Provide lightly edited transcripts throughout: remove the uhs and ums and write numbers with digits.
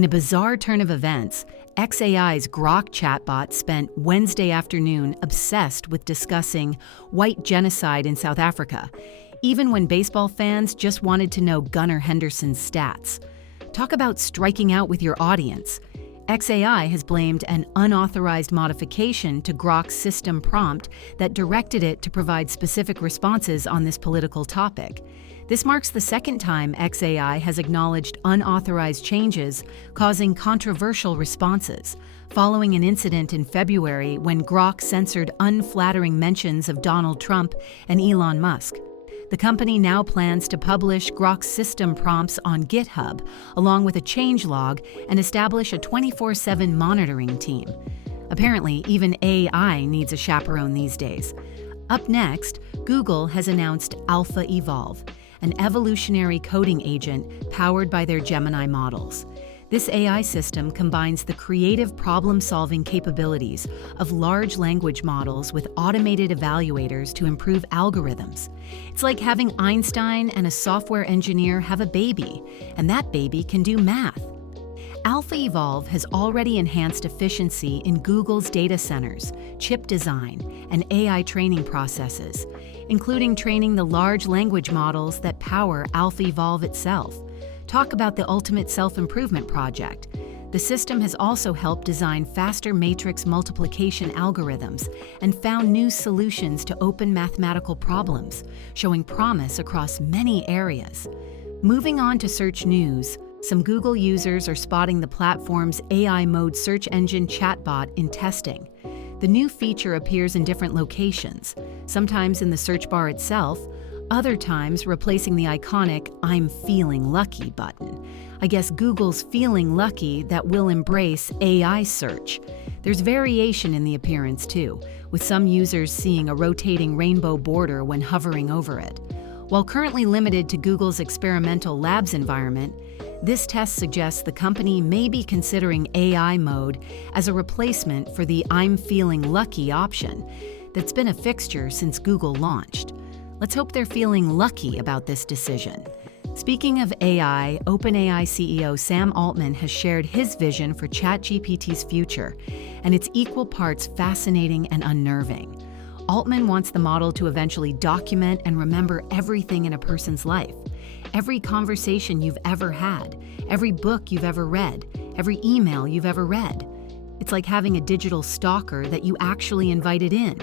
In a bizarre turn of events, xAI's Grok chatbot spent Wednesday afternoon obsessed with discussing white genocide in South Africa, even when baseball fans just wanted to know Gunnar Henderson's stats. Talk about striking out with your audience. xAI has blamed an unauthorized modification to Grok's system prompt that directed it to provide specific responses on this political topic. This marks the second time xAI has acknowledged unauthorized changes, causing controversial responses, following an incident in February when Grok censored unflattering mentions of Donald Trump and Elon Musk. The company now plans to publish Grok's system prompts on GitHub, along with a changelog, and establish a 24/7 monitoring team. Apparently, even AI needs a chaperone these days. Up next, Google has announced AlphaEvolve, an evolutionary coding agent powered by their Gemini models. This AI system combines the creative problem-solving capabilities of large language models with automated evaluators to improve algorithms. It's like having Einstein and a software engineer have a baby, and that baby can do math. AlphaEvolve has already enhanced efficiency in Google's data centers, chip design, and AI training processes, including training the large language models that power AlphaEvolve itself. Talk about the ultimate self-improvement project. The system has also helped design faster matrix multiplication algorithms and found new solutions to open mathematical problems, showing promise across many areas. Moving on to search news, some Google users are spotting the platform's AI mode search engine chatbot in testing. The new feature appears in different locations, sometimes in the search bar itself, other times replacing the iconic "I'm feeling lucky" button. I guess Google's feeling lucky that will embrace AI search. There's variation in the appearance too, with some users seeing a rotating rainbow border when hovering over it. While currently limited to Google's experimental labs environment, this test suggests the company may be considering AI mode as a replacement for the "I'm feeling lucky" option that's been a fixture since Google launched. Let's hope they're feeling lucky about this decision. Speaking of AI, OpenAI CEO Sam Altman has shared his vision for ChatGPT's future, and it's equal parts fascinating and unnerving. Altman wants the model to eventually document and remember everything in a person's life. Every conversation you've ever had, every book you've ever read, every email you've ever read. It's like having a digital stalker that you actually invited in.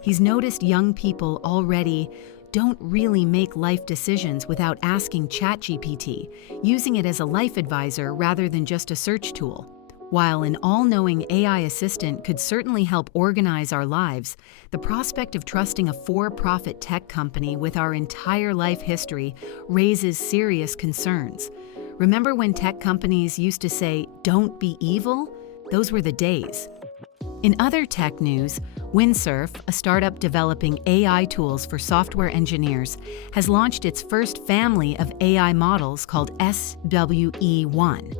He's noticed young people already don't really make life decisions without asking ChatGPT, using it as a life advisor rather than just a search tool. While an all-knowing AI assistant could certainly help organize our lives, the prospect of trusting a for-profit tech company with our entire life history raises serious concerns. Remember when tech companies used to say, "Don't be evil"? Those were the days. In other tech news, Windsurf, a startup developing AI tools for software engineers, has launched its first family of AI models called SWE1.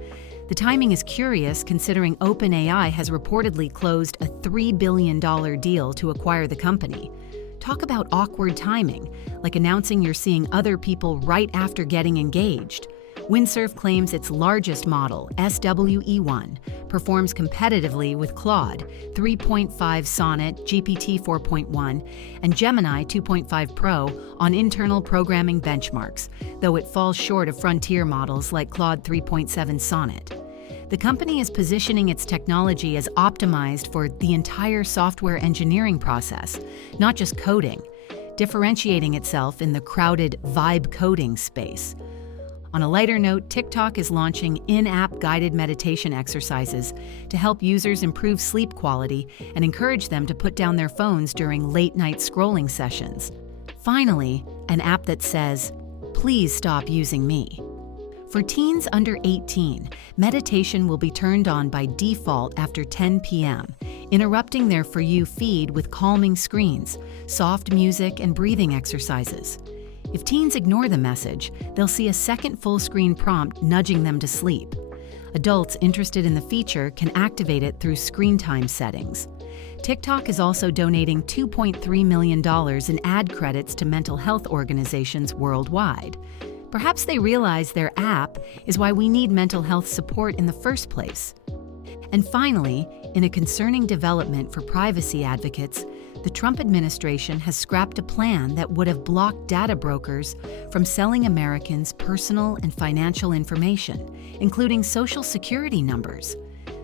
The timing is curious considering OpenAI has reportedly closed a $3 billion deal to acquire the company. Talk about awkward timing, like announcing you're seeing other people right after getting engaged. Windsurf claims its largest model, SWE1, performs competitively with Claude 3.5 Sonnet, GPT 4.1, and Gemini 2.5 Pro on internal programming benchmarks, though it falls short of frontier models like Claude 3.7 Sonnet. The company is positioning its technology as optimized for the entire software engineering process, not just coding, differentiating itself in the crowded vibe coding space. On a lighter note, TikTok is launching in-app guided meditation exercises to help users improve sleep quality and encourage them to put down their phones during late-night scrolling sessions. Finally, an app that says, "Please stop using me." For teens under 18, meditation will be turned on by default after 10 p.m., interrupting their For You feed with calming screens, soft music, and breathing exercises. If teens ignore the message, they'll see a second full-screen prompt nudging them to sleep. Adults interested in the feature can activate it through screen time settings. TikTok is also donating $2.3 million in ad credits to mental health organizations worldwide. Perhaps they realize their app is why we need mental health support in the first place. And finally, in a concerning development for privacy advocates, the Trump administration has scrapped a plan that would have blocked data brokers from selling Americans personal and financial information, including Social Security numbers.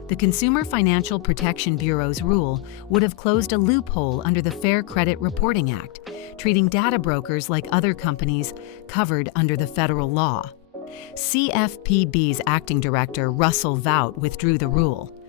The Consumer Financial Protection Bureau's rule would have closed a loophole under the Fair Credit Reporting Act, treating data brokers like other companies covered under the federal law. CFPB's acting director, Russell Vought, withdrew the rule.